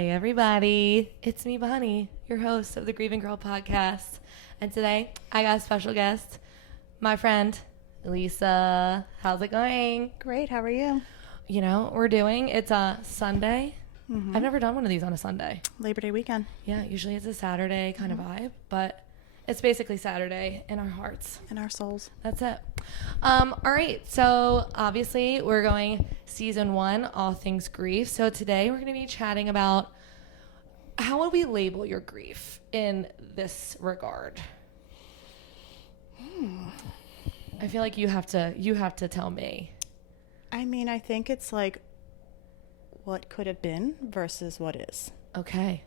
Hey everybody, it's me, Bonnie, your host of the Grieving Girl podcast. And today I got a special guest, my friend, Lisa. How's it going? Great, how are you? You know, it's a Sunday. I've never done one of these on a Sunday. Labor Day weekend. Yeah, usually it's a Saturday kind of vibe, but it's basically Saturday in our hearts. In our souls. That's it. All right. So obviously we're going season 1, all things grief. So today we're going to be chatting about how would we label your grief in this regard? I feel like you have to tell me. I mean, I think it's like what could have been versus what is. Okay.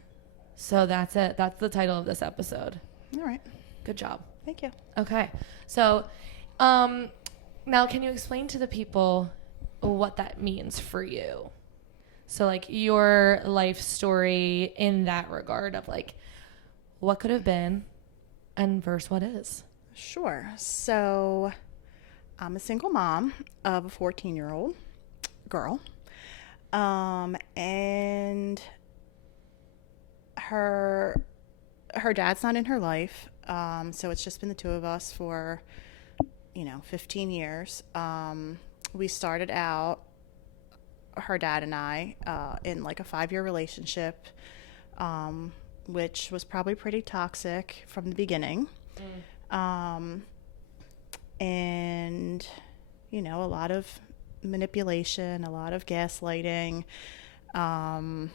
So that's it. That's the title of this episode. All right. Good job. Thank you. Okay. So, now can you explain to the people what that means for you? So like your life story in that regard of like what could have been and versus what is. Sure. So I'm a single mom of a 14-year-old girl. And her dad's not in her life. So it's just been the two of us for, 15 years. We started out, her dad and I, in like a 5-year relationship, which was probably pretty toxic from the beginning. And, a lot of manipulation, a lot of gaslighting. And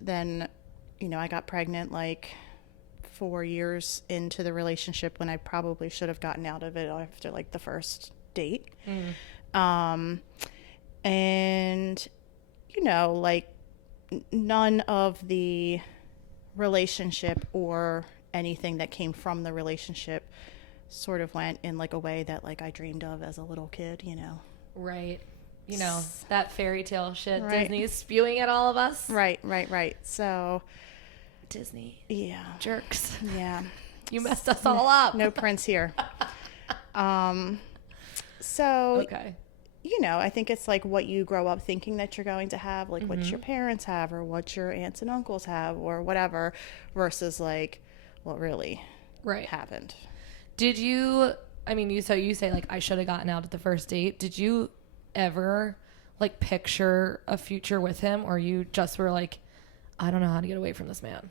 then, I got pregnant like 4 years into the relationship when I probably should have gotten out of it after like the first date. And, like none of the relationship or anything that came from the relationship sort of went in like a way that like I dreamed of as a little kid, Right. That fairy tale shit Right. Disney's spewing at all of us. Right. So, Disney. yeah. Jerks. Yeah. You messed us all up. No prince here. So, Okay. I think it's like what you grow up thinking that you're going to have, like what your parents have or what your aunts and uncles have or whatever, versus like what really happened. Did you, you say like I should have gotten out at the first date. Did you ever like picture a future with him, or you just were like, I don't know how to get away from this man?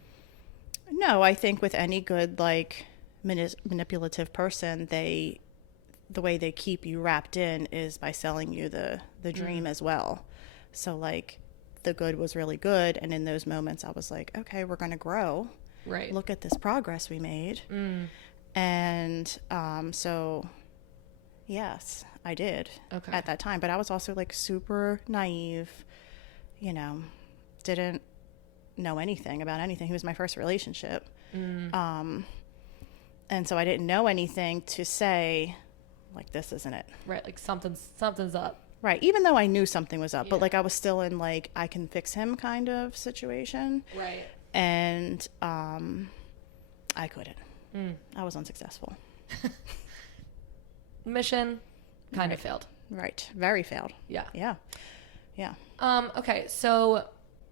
No, I think with any good like manipulative person, the way they keep you wrapped in is by selling you the dream as well. So like the good was really good, and in those moments I was like, okay, we're going to grow. Right. Look at this progress we made. And so yes, I did at that time, but I was also like super naive, didn't know anything about anything. He was my first relationship. And so I didn't know anything to say like, this isn't it. Right. Like something's up. Right. Even though I knew something was up, but like I was still in like, I can fix him kind of situation. Right. And I couldn't. I was unsuccessful. Mission kind of failed. Right. Very failed. Yeah. Yeah. Okay. So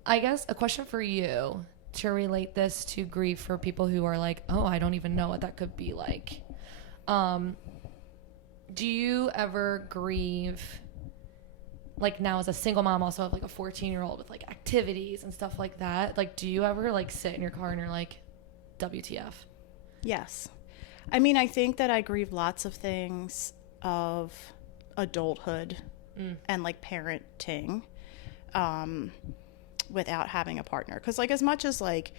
I guess a question for you to relate this to grief for people who are like, oh, I don't even know what that could be like. Do you ever grieve, like now as a single mom, also have like a 14-year-old with like activities and stuff like that? Like, do you ever like sit in your car and you're like, WTF? Yes. I think that I grieve lots of things of adulthood and like parenting without having a partner. Because like as much as like,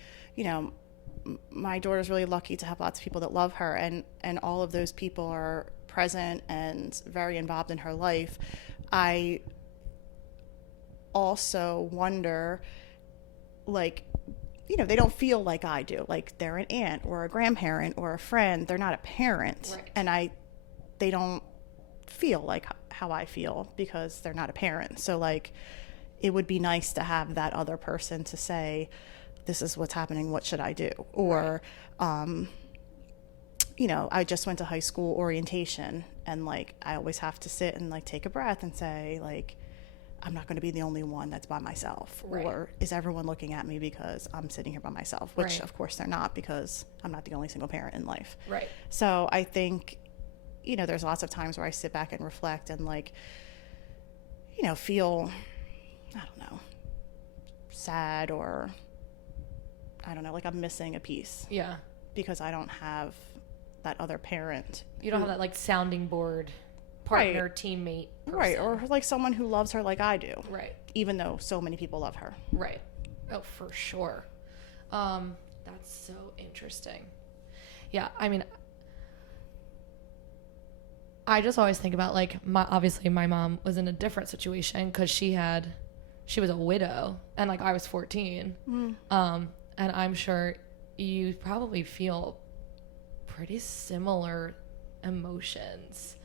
my daughter's really lucky to have lots of people that love her, and all of those people are present and very involved in her life, I also wonder, like, they don't feel like I do. Like they're an aunt or a grandparent or a friend. They're not a parent. Right. And they don't feel like how I feel because they're not a parent. So like, it would be nice to have that other person to say, this is what's happening. What should I do? Or, I just went to high school orientation, and like, I always have to sit and like take a breath and say like, I'm not going to be the only one that's by myself. Right. Or is everyone looking at me because I'm sitting here by myself? Which, Right. of course, they're not, because I'm not the only single parent in life. Right. So I think, there's lots of times where I sit back and reflect and, like, feel, I don't know, sad, or I don't know, like I'm missing a piece. Yeah. Because I don't have that other parent. You don't have that, like, sounding board partner, teammate person. Right, or like someone who loves her like I do. Right. Even though so many people love her. Right. Oh, for sure. That's so interesting. Yeah, I mean, I just always think about, like, obviously my mom was in a different situation because she was a widow, and, like, I was 14. And I'm sure you probably feel pretty similar emotions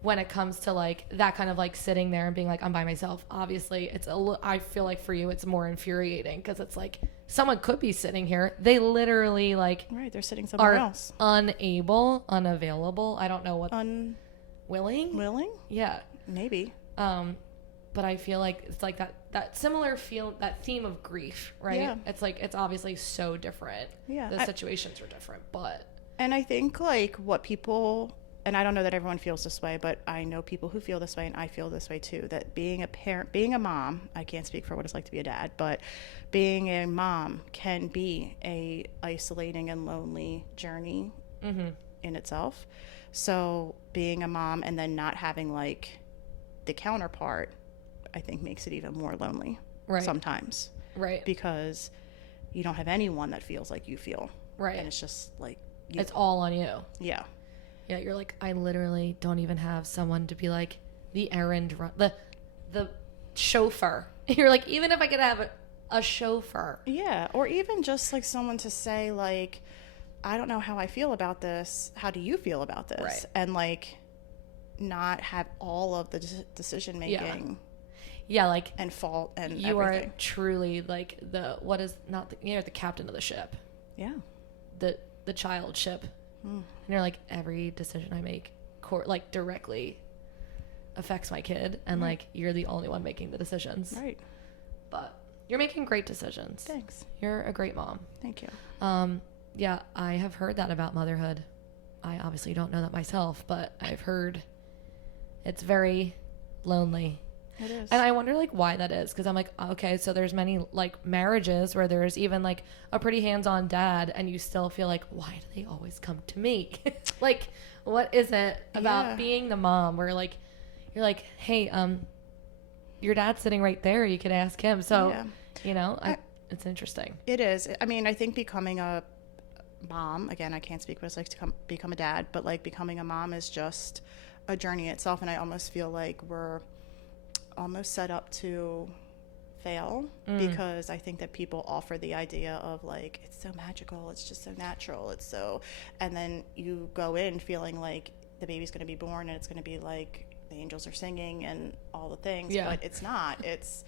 when it comes to, like, that kind of, like, sitting there and being like, I'm by myself. Obviously, I feel like for you it's more infuriating because it's like someone could be sitting here. They literally, like, right, they're sitting somewhere else. Unavailable. I don't know what. Willing? Willing? Yeah. Maybe. But I feel like it's like that similar that theme of grief, right? Yeah. It's like, it's obviously so different. Yeah. The situations are different, but. And I think, like, what people, and I don't know that everyone feels this way, but I know people who feel this way, and I feel this way too, that being a parent, being a mom, I can't speak for what it's like to be a dad, but being a mom can be a isolating and lonely journey in itself. So being a mom and then not having, like, the counterpart, I think makes it even more lonely sometimes. Right. Because you don't have anyone that feels like you feel. Right. And it's just like, it's all on you. Yeah. Yeah, you're like, I literally don't even have someone to be like the errand run, the chauffeur. You're like, even if I could have a chauffeur. Yeah, or even just, like, someone to say, like, I don't know how I feel about this. How do you feel about this? Right. And, like, not have all of the decision making. Yeah, like, and fault and you everything. are truly, like, you're the captain of the ship. Yeah. The child ship. And you're like, every decision I make like directly affects my kid, and like, you're the only one making the decisions. Right. But you're making great decisions. Thanks. You're a great mom. Thank you. Yeah, I have heard that about motherhood. I obviously don't know that myself, but I've heard it's very lonely. It is. And I wonder, like, why that is, because I'm like, okay, so there's many, like, marriages where there's even, like, a pretty hands-on dad, and you still feel like, why do they always come to me? Like, what is it about being the mom where, like, you're like, hey, your dad's sitting right there, you could ask him. So, it's interesting. It is. I mean, I think becoming a mom, again, I can't speak what it's like to become a dad, but, like, becoming a mom is just a journey itself, and I almost feel like we're almost set up to fail because I think that people offer the idea of, like, it's so magical, it's just so natural, it's so, and then you go in feeling like the baby's going to be born and it's going to be like the angels are singing and all the things, but it's not. It's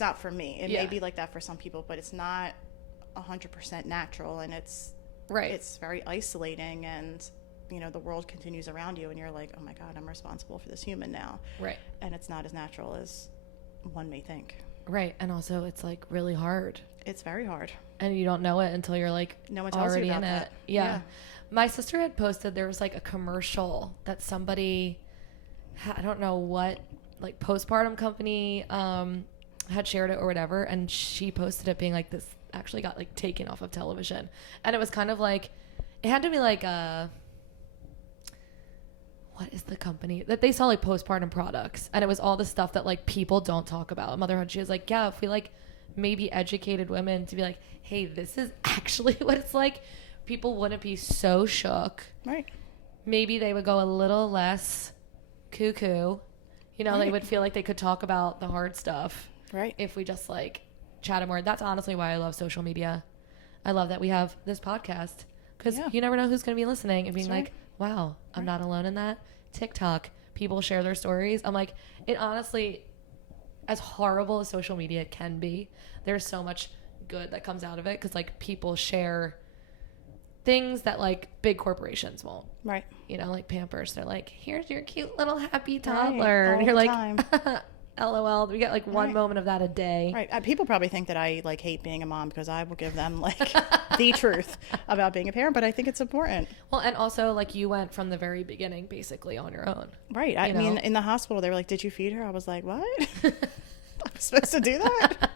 not for me. It may be like that for some people, but it's not 100% natural, and it's very isolating, and the world continues around you, and you're like, oh my God, I'm responsible for this human now. Right. And it's not as natural as one may think. Right. And also, it's, like, really hard. It's very hard. And you don't know it until you're, like, no one tells already you about in that. it. Yeah. My sister had posted, there was, like, a commercial that somebody, I don't know what, like, postpartum company had shared it or whatever, and she posted it being like, this actually got, like, taken off of television. And it was kind of like, it had to be like what is the company that they sell, like, postpartum products, and it was all the stuff that, like, people don't talk about motherhood. She was like, yeah, if we, like, maybe educated women to be like, hey, this is actually what it's like, people wouldn't be so shook. Right. Maybe they would go a little less cuckoo. They would feel like they could talk about the hard stuff. Right. If we just, like, chat more. That's honestly why I love social media. I love that we have this podcast, because you never know who's going to be listening and being like, wow, I'm not alone in that. TikTok, people share their stories. I'm like, it honestly, as horrible as social media can be, there's so much good that comes out of it, because, like, people share things that, like, big corporations won't. Right. Like Pampers, they're like, here's your cute little happy toddler, and you're like, LOL. We get like one Right. moment of that a day. Right. People probably think that I like hate being a mom because I will give them like the truth about being a parent, but I think it's important. Well, and also like you went from the very beginning basically on your own. Right. I You mean, know? in the hospital, they were like, "Did you feed her?" I was like, "What? I'm supposed to do that?"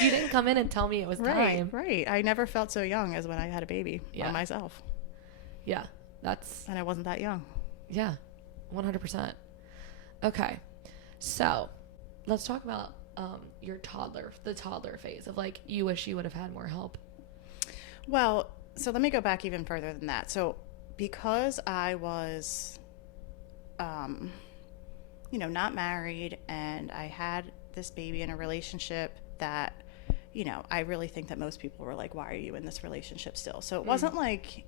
You didn't come in and tell me it was Right. time. Right. I never felt so young as when I had a baby Yeah. by myself, Yeah. That's, and I wasn't that young. yeah, 100%. Okay. So let's talk about the toddler phase of like, you wish you would have had more help. Well, so let me go back even further than that. So because I was, not married and I had this baby in a relationship that, I really think that most people were like, why are you in this relationship still? So it wasn't like,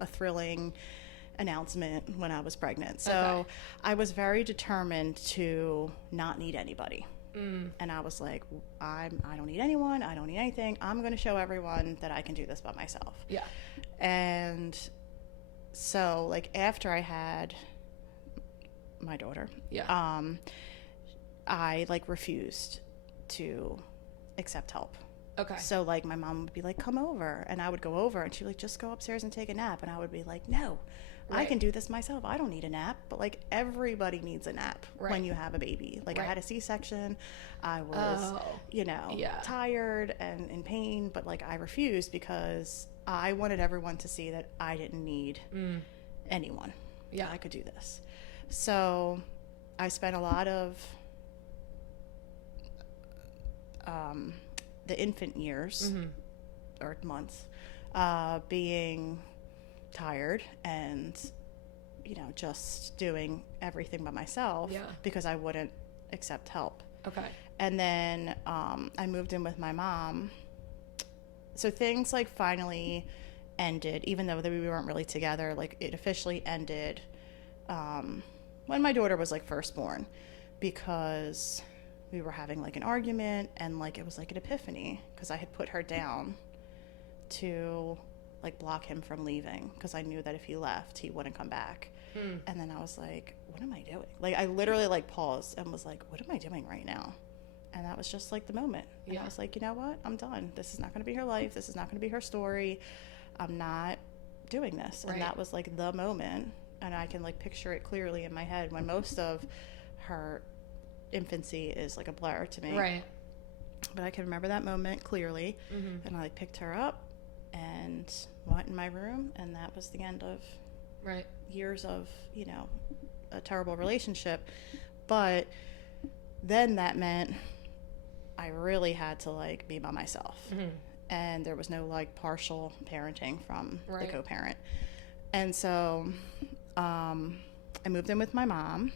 a thrilling announcement when I was pregnant. So Okay. I was very determined to not need anybody. And I was like, I don't need anyone. I don't need anything. I'm going to show everyone that I can do this by myself. Yeah. And so, like, after I had my daughter, Yeah. I, like, refused to accept help. Okay. So, like, my mom would be like, come over. And I would go over, and she'd be like, just go upstairs and take a nap. And I would be like, no, I Right. can do this myself. I don't need a nap. But, like, everybody needs a nap Right. when you have a baby. Like, I Right. had a C-section. I was, Yeah. tired and in pain. But, like, I refused because I wanted everyone to see that I didn't need anyone. Yeah. That I could do this. So I spent a lot of the infant years or months being tired and just doing everything by myself Yeah. because I wouldn't accept help. Okay. And then I moved in with my mom. So things like finally ended, even though we weren't really together. Like it officially ended when my daughter was like first born, because we were having like an argument and like it was like an epiphany because I had put her down to like block him from leaving because I knew that if he left he wouldn't come back. And then I was like, what am I doing? Like I literally like paused and was like, what am I doing right now? And that was just like the moment. And Yeah. I was like, you know what? I'm done. This is not going to be her life. This is not going to be her story. I'm not doing this. And Right. that was like the moment. And I can like picture it clearly in my head when most of her infancy is like a blur to me. Right. But I can remember that moment clearly. And I like picked her up and went in my room. And that was the end of Right. years of, a terrible relationship. But then that meant I really had to like be by myself. And there was no like partial parenting from Right. the co-parent. And so I moved in with my mom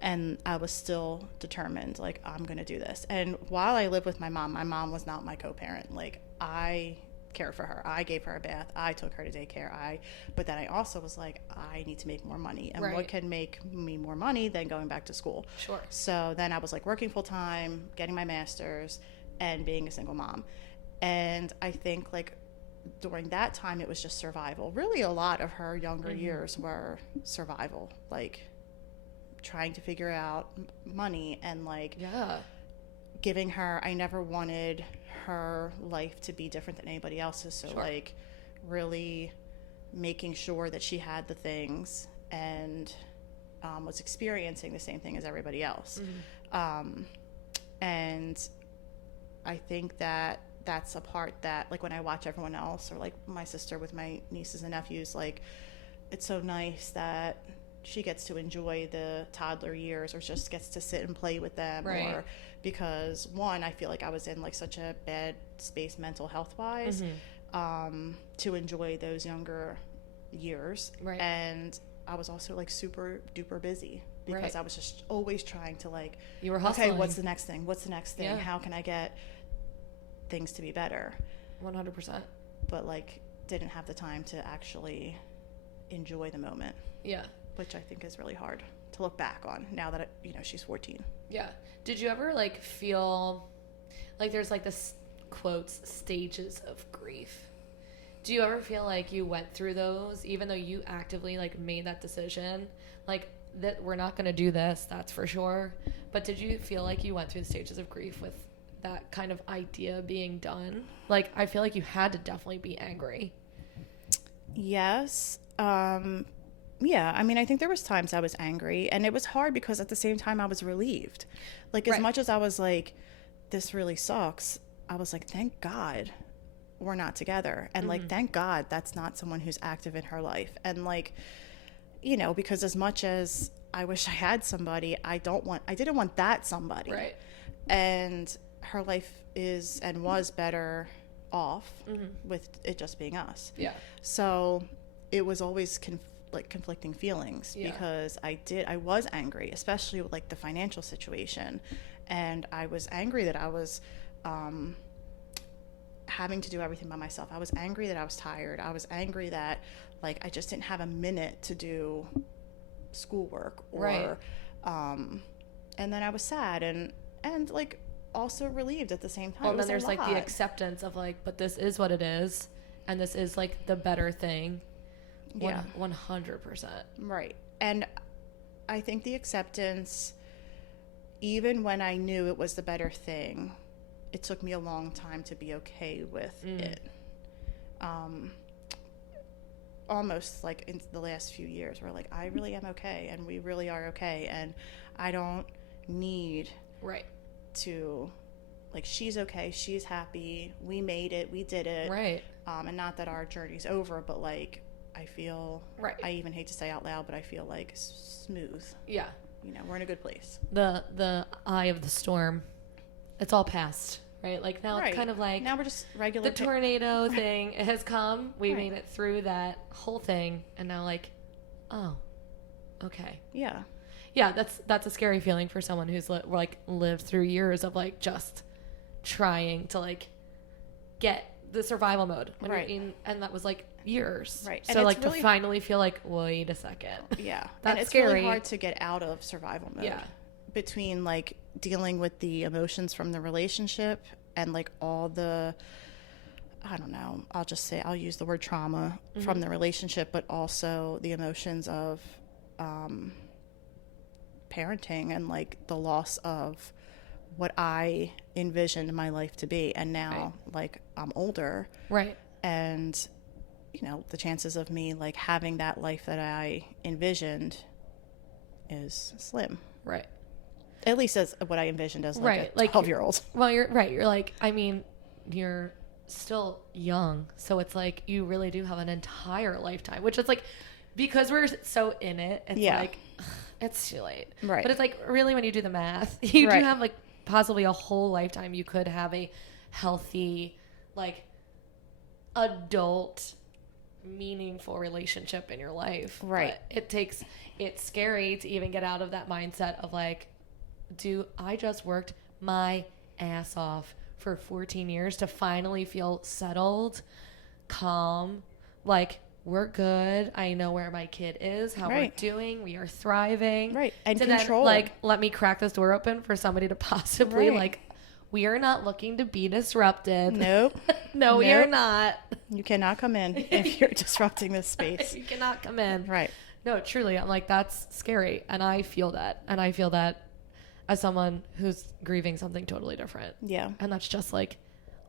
and I was still determined, like, I'm going to do this. And while I lived with my mom was not my co-parent. Like, I cared for her. I gave her a bath. I took her to daycare. But then I also was like, I need to make more money. And Right. what can make me more money than going back to school? Sure. So then I was like working full time, getting my master's, and being a single mom. And I think like during that time, it was just survival. Really, a lot of her younger years were survival, like trying to figure out money and like Yeah. giving her, I never wanted her life to be different than anybody else's. So Sure. like really making sure that she had the things and was experiencing the same thing as everybody else. And I think that that's a part that like when I watch everyone else or like my sister with my nieces and nephews, like it's so nice that she gets to enjoy the toddler years or just gets to sit and play with them. Right. Or because one, I feel like I was in like such a bad space mental health wise to enjoy those younger years. Right. And I was also like super duper busy because Right. I was just always trying to like, You were okay, hustling. what's the next thing? What's the next thing? Yeah. How can I get things to be better? 100%. But like didn't have the time to actually enjoy the moment, Yeah. which I think is really hard to look back on now that she's 14. Yeah. Did you ever like feel like there's like this quotes stages of grief? Do you ever feel like you went through those even though you actively like made that decision like that we're not going to do this, that's for sure, But did you feel like you went through the stages of grief with that kind of idea being done? Like, I feel like you had to definitely be angry. Yes. Yeah, I mean, I think there was times I was angry, and it was hard because at the same time I was relieved. Like, as much as I was like, this really sucks, I was like, thank God we're not together. And like, thank God that's not someone who's active in her life. And like, you know, because as much as I wish I had somebody, I didn't want that somebody. Right. And her life is and was better off with it just being us. Yeah. So it was always conflicting feelings because I was angry, especially with like the financial situation. And I was angry that I was having to do everything by myself. I was angry that I was tired. I was angry that like I just didn't have a minute to do schoolwork or and then I was sad and like also relieved at the same time. Well, then there's like the acceptance of like, but this is what it is, and this is like the better thing. 100%. Right. And I think the acceptance, even when I knew it was the better thing, it took me a long time to be okay with it. Almost like in the last few years where like I really am okay and we really are okay and I don't need to, like, she's okay, she's happy, we made it, we did it, and not that our journey's over, but like I feel I even hate to say out loud, but I feel like smooth. Yeah, you know, we're in a good place. The eye of the storm, it's all past, right? Like now it's kind of like now we're just regular. The tornado thing has come. We made it through that whole thing, and now like, oh, okay, yeah. That's a scary feeling for someone who's like lived through years of like just trying to like get the survival mode when you're in, and that was like years. Right. So like really to finally feel like, wait a second. Yeah. That's and it's scary. Really hard to get out of survival mode. Yeah. Between like dealing with the emotions from the relationship and like all the, I don't know, I'll use the word trauma from the relationship, but also the emotions of parenting and like the loss of what I envisioned my life to be. And now like I'm older. Right. And you know, the chances of me like having that life that I envisioned is slim. Right. At least as what I envisioned as like a 12-year-old. Well, you're right. You're like, I mean, you're still young. So it's like you really do have an entire lifetime, which is like, because we're so in it, it's like, it's too late. Right. But it's like, really, when you do the math, you do have like possibly a whole lifetime. You could have a healthy, like, adult, meaningful relationship in your life. Right. But it's scary to even get out of that mindset of like, I just worked my ass off for 14 years to finally feel settled, calm, like we're good. I know where my kid is, how we're doing. We are thriving. Right. And to control. Then, like, let me crack this door open for somebody to possibly like, we are not looking to be disrupted. Nope. No, we are not. You cannot come in if you're disrupting this space. You cannot come in. Right. No, truly. I'm like, that's scary. And I feel that. And I feel that as someone who's grieving something totally different. Yeah. And that's just like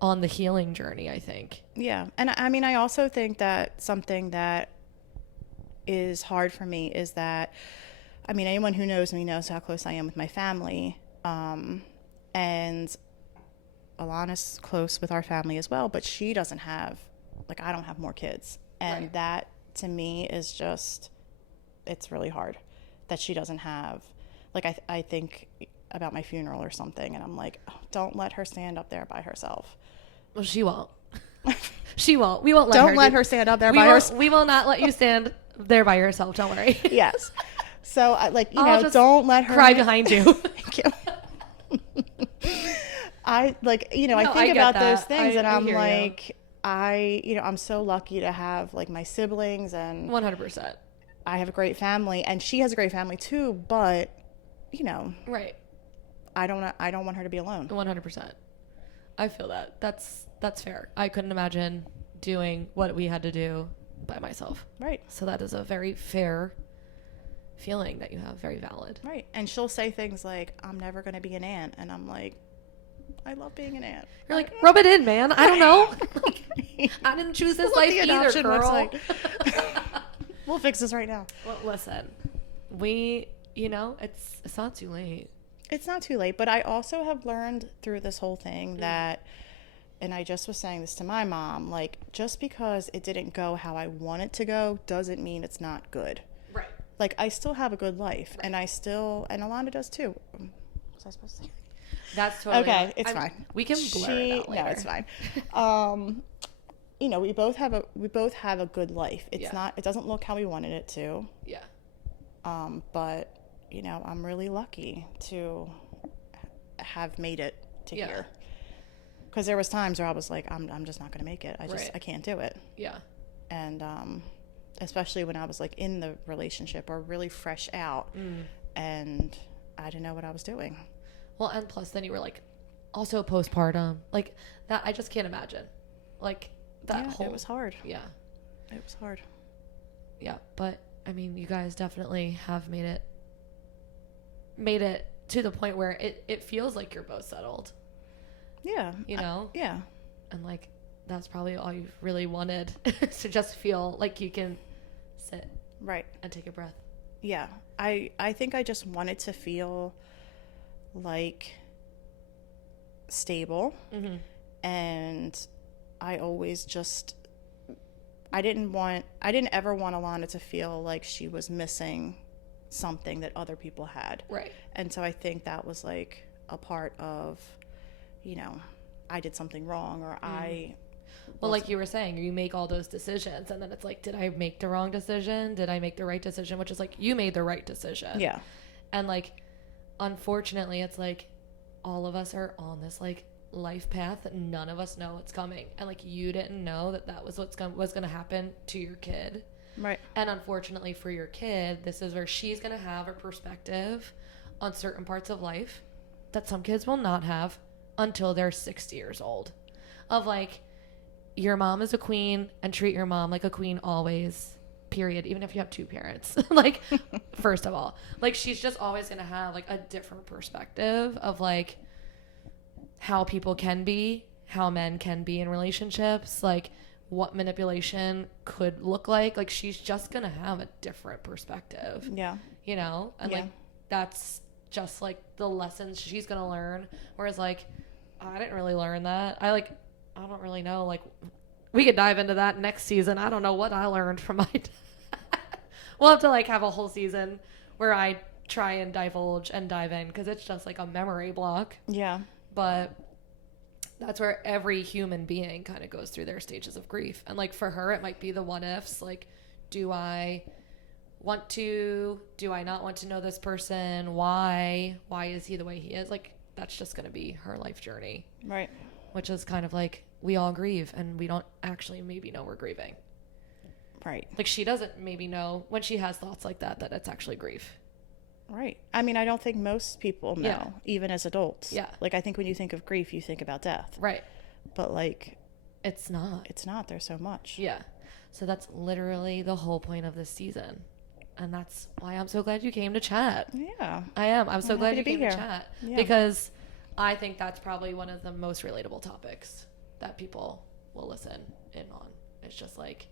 on the healing journey, I think. Yeah. And I mean, I also think that something that is hard for me is that, I mean, anyone who knows me knows how close I am with my family. And Alana's close with our family as well, but she doesn't have, like, I don't have more kids. And that to me is just, it's really hard that she doesn't have, like, I think about my funeral or something, and I'm like, oh, don't let her stand up there by herself. Well, she won't. She won't. We won't let her. Don't let her stand up there by herself. We will not let you stand there by yourself. Don't worry. Yes. So, like, you know, don't let her cry behind you. Thank you. I, like, you know, I think about those things, and I'm like, you know, I'm so lucky to have, like, my siblings, and 100%. I have a great family, and she has a great family too, but, you know. Right. I don't want her to be alone. 100%. I feel that. That's fair. I couldn't imagine doing what we had to do by myself. Right. So that is a very fair feeling that you have. Very valid. Right. And she'll say things like, I'm never going to be an aunt. And I'm like, I love being an aunt. You're like, rub it in, man. I don't know. I didn't choose this life either, girl. We'll fix this right now. Well, listen, it's not too late. It's not too late. But I also have learned through this whole thing that, and I just was saying this to my mom, like, just because it didn't go how I want it to go doesn't mean it's not good. Right. Like, I still have a good life. Right. And Alana does too. Was I supposed to say? That's totally okay. It's fine. We can blur it out later. No, it's fine. We both have a good life. It's not. It doesn't look how we wanted it to. Yeah. But I'm really lucky to have made it to here. Because there was times where I was like, I'm just not going to make it. I can't do it. Yeah. And especially when I was like in the relationship or really fresh out, and I didn't know what I was doing. Well, and plus then you were like also postpartum, like that. I just can't imagine, like that whole. It was hard. Yeah. It was hard. Yeah, but I mean, you guys definitely have made it to the point where it feels like you're both settled. Yeah. Yeah. And like, that's probably all you've really wanted to just feel like you can sit. Right. And take a breath. Yeah. I think I just wanted to feel like stable. Mm-hmm. And I always I didn't ever want Alana to feel like she was missing something that other people had. Right. And so I think that was like a part of, I did something wrong or well, like you were saying, you make all those decisions and then it's like, did I make the wrong decision? Did I make the right decision? Which is like, you made the right decision. Yeah. And like, unfortunately, it's like all of us are on this like life path that none of us know what's coming. And like, you didn't know that was was going to happen to your kid. Right. And unfortunately for your kid, this is where she's going to have a perspective on certain parts of life that some kids will not have until they're 60 years old. Of like, your mom is a queen and treat your mom like a queen always, period. Even if you have two parents. Like, first of all, like, she's just always going to have like a different perspective of like how people can be, how men can be in relationships, like what manipulation could look like. Like, she's just going to have a different perspective. Yeah. And like, that's just like the lessons she's going to learn. Whereas like, I didn't really learn that. I don't really know. Like, we could dive into that next season. I don't know what I learned from my dad. We'll have to like have a whole season where I try and divulge and dive in because it's just like a memory block. Yeah. But that's where every human being kind of goes through their stages of grief. And like for her, it might be the what ifs. Like, do I want to? Do I not want to know this person? Why? Why is he the way he is? Like, that's just going to be her life journey. Right. Which is kind of like, we all grieve and we don't actually maybe know we're grieving. Right. Like, she doesn't maybe know when she has thoughts like that it's actually grief. Right. I mean, I don't think most people know, even as adults. Yeah. Like, I think when you think of grief, you think about death. Right. But like, it's not. It's not. There's so much. Yeah. So that's literally the whole point of this season. And that's why I'm so glad you came to chat. Yeah. I am. I'm so glad you came to chat. Yeah. Because I think that's probably one of the most relatable topics that people will listen in on. It's just like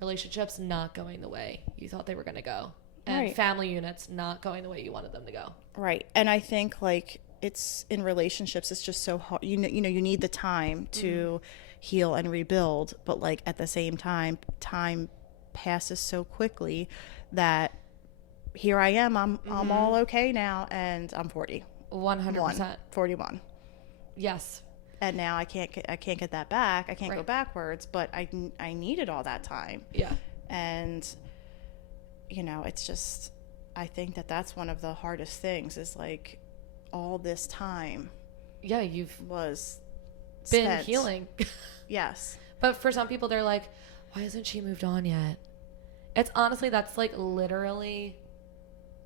relationships not going the way you thought they were going to go. And family units not going the way you wanted them to go. Right. And I think like it's in relationships, it's just so hard. You need the time to heal and rebuild. But like at the same time passes so quickly that here I am. I'm all okay now. And I'm 40. 100%. 41. Yes. And now I can't get that back. I can't go backwards, but I needed all that time. Yeah. And it's just, I think that's one of the hardest things is like all this time. Yeah, you've was been spent. Healing. Yes. But for some people, they're like, why hasn't she moved on yet? It's honestly, that's like literally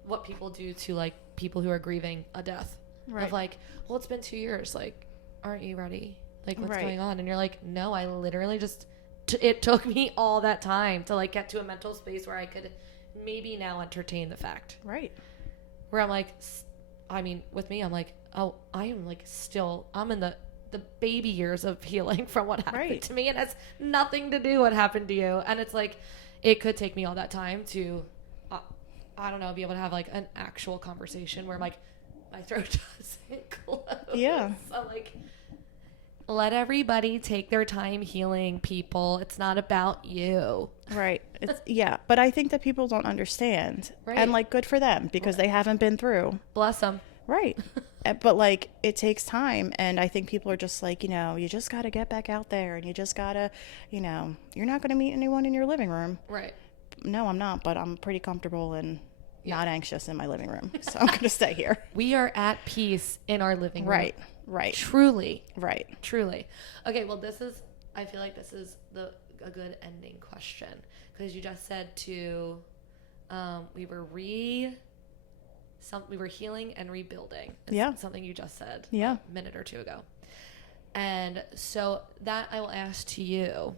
what people do to like people who are grieving a death. Right. Of like, well, it's been 2 years. Like, aren't you ready? Like, what's going on? And you're like, no, I literally just, it took me all that time to like get to a mental space where I could maybe now entertain the fact. Right. Where I'm like, I mean, with me, I'm like, oh, I am like still, I'm in the baby years of healing from what happened to me. And it has nothing to do what happened to you. And it's like, it could take me all that time to, I don't know, be able to have like an actual conversation where like my throat doesn't close. Yeah. So like, let everybody take their time healing, people. It's not about you. Right. It's, yeah. But I think that people don't understand. Right. And like, good for them because they haven't been through. Bless them. Right. But like, it takes time. And I think people are just like, you know, you just got to get back out there and you just got to, you know, you're not going to meet anyone in your living room. Right. No, I'm not. But I'm pretty comfortable and not anxious in my living room. So I'm going to stay here. We are at peace in our living room. Right. Right. Truly. Right. Truly. Okay, well, I feel like this is a good ending question because you just said we were healing and rebuilding. Yeah. Something you just said a minute or two ago. And so that I will ask to you,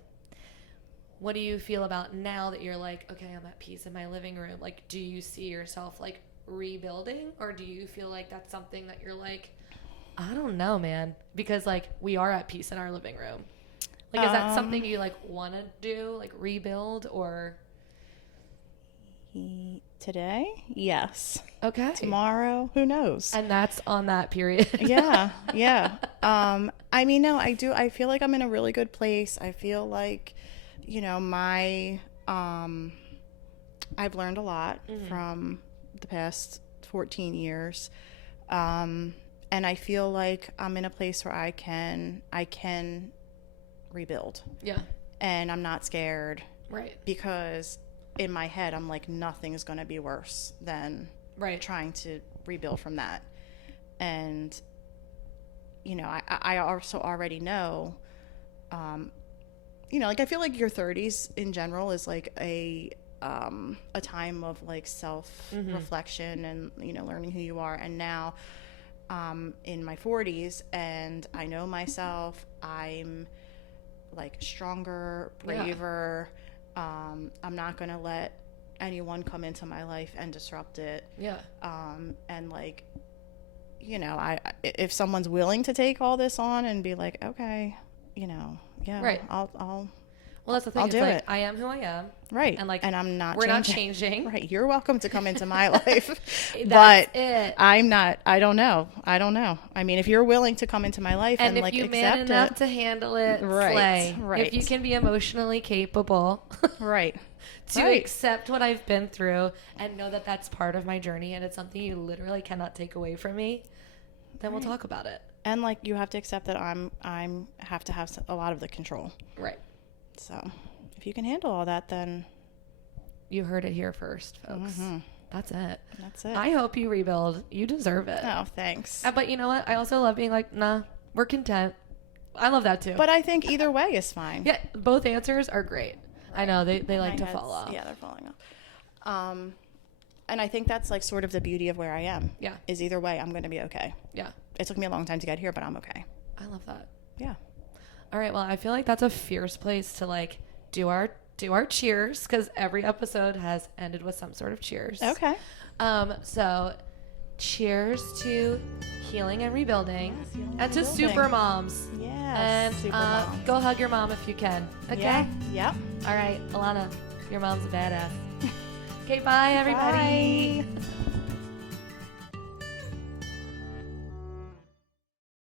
what do you feel about now that you're like, okay, I'm at peace in my living room? Like, do you see yourself like rebuilding, or do you feel like that's something that you're like, I don't know, man, because like we are at peace in our living room. Like, is that something you like want to do, like rebuild, or today? Yes. Okay. Tomorrow? Who knows? And that's on that period. Yeah. I mean, no, I do. I feel like I'm in a really good place. I feel like, you know, I've learned a lot from the past 14 years. And I feel like I'm in a place where I can rebuild. Yeah. And I'm not scared. Right. Because in my head, I'm like, nothing's going to be worse than trying to rebuild from that. And, you know, I also already know, you know, like I feel like your 30s in general is like a time of like self-reflection and, you know, learning who you are. And now in my 40s and I know myself, I'm like stronger, braver. I'm not going to let anyone come into my life and disrupt it. Yeah. And like, you know, if someone's willing to take all this on and be like, okay, you know, well, that's the thing. I'll do it. I am who I am. Right. And like, and I'm not we're changing. not changing. Right. You're welcome to come into my life. That's but it. I'm not, I don't know. I mean, if you're willing to come into my life and if like you accept man enough it, to handle it, right, slay. right. If you can be emotionally capable. right. To accept what I've been through and know that that's part of my journey and it's something you literally cannot take away from me, then we'll talk about it. And like, you have to accept that I'm have to have a lot of the control. Right. So if you can handle all that, then you heard it here first, folks. That's it. That's it. I hope you rebuild. You deserve it. Oh, thanks. But you know what? I also love being like, nah, we're content. I love that too. But I think either way is fine. Yeah, both answers are great. Right. I know they like to fall off. Yeah, they're falling off. And I think that's like sort of the beauty of where I am. Yeah. Is either way, I'm going to be okay. Yeah. It took me a long time to get here, but I'm okay. I love that. Yeah. All right. Well, I feel like that's a fierce place to like do our cheers, because every episode has ended with some sort of cheers. Okay. So cheers to healing and rebuilding, and to super moms. Yeah. And go hug your mom if you can. Okay. Yeah. Yep. All right, Alana, your mom's a badass. Okay. Bye, everybody. Bye.